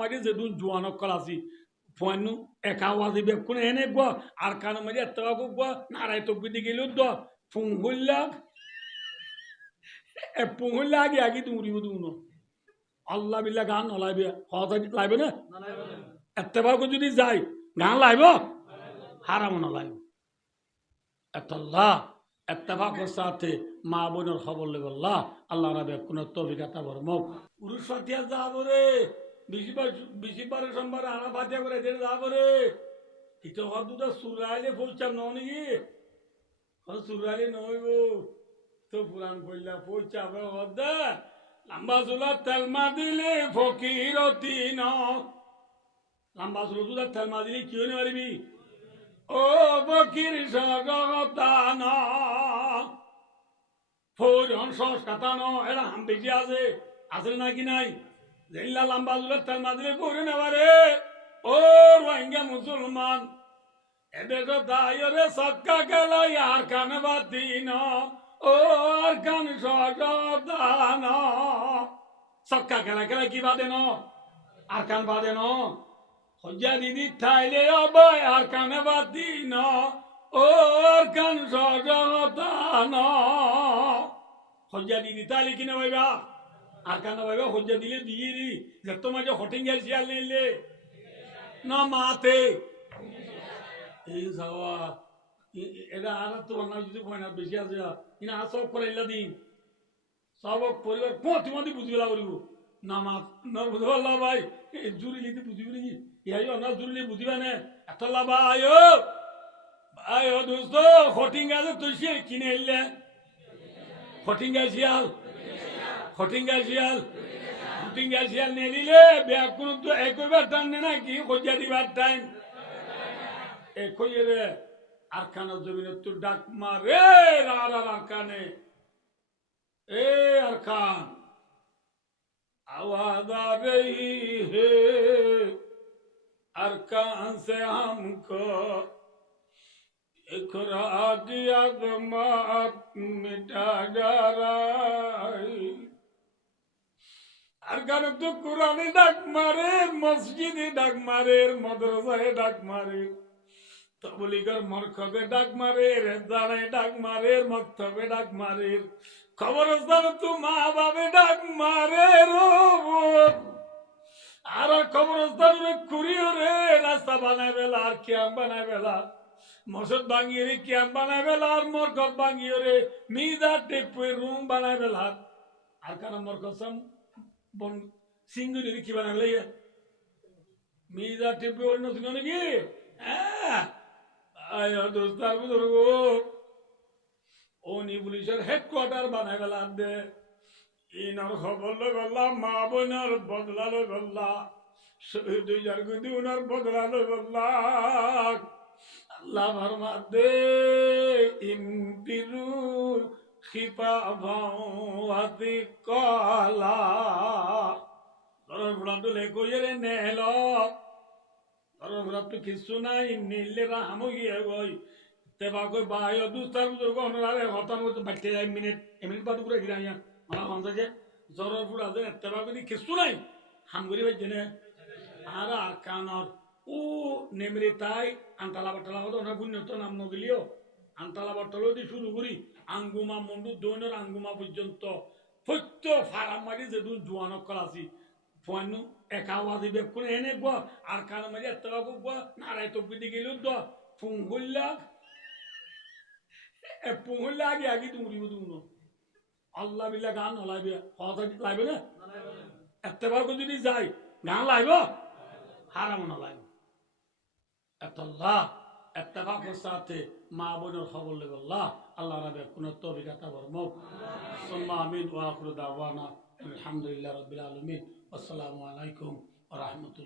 মাঝে যেদিন জোয়ানক কলাসি ফোয়ানু একা আওয়াজি বেকুন এনে গো আর কানো মাঝে এতবা গো নারাই তো বিদি গেল দ ফুংহুল্লা এ ফুংহুল্লা আগে আগে তুমরি বুদুনো আল্লাহ বিল্লাহ গান নলাইবে হতা লাইবে না এতবা গো যদি যাই গান লাইব হারাম নলাইব এতল্লাহ এত্তেফাকের সাথে মা বোনের খবর লেগল্লাহ আল্লাহ রাবে কোন তৌফিকাতা বরমক পুরুষ ফাতিয়া যাব রে বেশিবারে সোমবারে আনা ফাতিয়া করে এদের যাব রে ইতো হদুটা সুরাইলে পৌঁছাম নকি সুরাইলে নইব তো পুরান কইলা পৌঁছাবে হদা লম্বা চুলা তেলমা দিলে ফকিরতি ন লম্বা চুলা তুলা তেলমা দিলে কি হইতে পারবি ও ফকির সগতান ফৌরন সংস্কাতান এরা হাম বেশি আছে নাকি নাই জেলা লম্বা চুলা তেলমা দিলে পড়ে নেবারে ও রোহিঙ্গা মুসলমান এদের দায়রে সক্কা গেল আর কান বাতিন ও আর কান সগতান সক্কা গেলা গেলা কি বাদে ন আর কান বাদে ন হজ্জা দিদি থাইলে অবাই আর কানে বাতি ন ও আর কান সজগতান হজ্জা দিদি তাইলে কিনে ভাইবা আর কানে ভাইবা হজ্জা দিলে দিয়ে দি যে তোমার যে হটিং গেল শিয়াল নিলে না মাতে এই যাওয়া এটা আর তোমার না যদি পয়না বেশি আছে কিনা সব করে এলা দিন সব পরিবার প্রতিমন্ত্রী বুঝিলা করিব না মা না বুঝতে পারলাম ভাই জুড়ি লিখতে বুঝিবি নাকি ইয়াইও না জুড়ি বুঝিবা না এত লাভ আয়ো আয়ো দোস্ত হটিং আছে তুই সে কিনে এলে হটিং শিয়াল হটিং শিয়াল হটিং শিয়াল নিয়ে নিলে ব্যাগ কোনো তো একবার টান নে নাকি খোঁজা দিবার টাইম একই রে আর খানা জমিনে তো ডাক মারে আর কানে এ আর খান आवाज आ रही है अरकान से हमको इकरार दिया गमात मिटा जा रहा है अरकान तो कुरान डाक मारे मस्जिद डाक मारे मदरसा डाक मारे तबलीगर मरकबे डाक मारे रेजाने डाक मारे मक्तबे डाक मारे खबरस्तान तू माँ बाबे डाक मारे रो আর খবরস্থান কুড়িও রে রাস্তা বানাই বেলা আর ক্যাম্প বানাই বেলা মসজিদ ভাঙিয়ে রে ক্যাম্প বানাই বেলা আর মরকত ভাঙিয়ে রে মিদা টেপুয়ে রুম বানাই বেলা আর কারণ মরকসাম বন সিঙ্গুরি কি বানাই বেলা মিদা টেপুয়ে অন্য সিঙ্গ নাকি আয় দোস্তার বুজুর্গ ও নি পুলিশের হেডকোয়ার্টার বানাই বেলা দে ইনার খবর গল্লা মা বোনের বদলালো গল্লা শহীদ জারগুদি উনার বদলালো গল্লা আল্লাহ ফরমা দে ইমতিরু খিপা ভাওয়াতি কালা দরর ফুলাটো লেকইরে নেল দরর ফুলাটো কিছু নাই নীলে রাহাম গিয়ে গই তেবা কই বায়ো দুস্তার বুজুর্গ অনরারে হতান মতো বাটতে যায় মিনিট বাদ করে গিরাইয়া আমার মনে যে জ্বরের ফুট আছে তেবা করি কিছু নাই হামগুড়ি হয়েছে না আর আর কানর ও নেমরে তাই আন্তালা বাটালা হতো না গুণ্যত নাম নগলিও আন্তালা বাটালো দিয়ে শুরু করি আঙ্গুমা মন্ডু দৈনের আঙ্গুমা পর্যন্ত প্রত্য ফারাম মারি যেদিন জোয়ানক কলাসি ফোয়ানু একা আওয়াজি বেকুন এনে গো আর কানো মারি এতবা গো নারাই তো বিদি গেল দ ফুংহুল্লা এ ফুংহুল্লা আগে আগে তুমরি বুদুনো আল্লাহ বিল্লাহ গান নলাইবে হতা লাইবে না এতবার যদি যাই গান লাইব হারাম নলাইব এতল্লাহ এত্তেফাকের সাথে মা বোনের খবর লেগল্লাহ আল্লাহ রাবে কোন তৌফিকাতা বরমক সুম্মা আমিন ওয়া আখিরু দাওয়ানা আলহামদুলিল্লাহি রাব্বিল আলামিন আসসালামু আলাইকুম ওয়া রাহমাতুল্লাহ।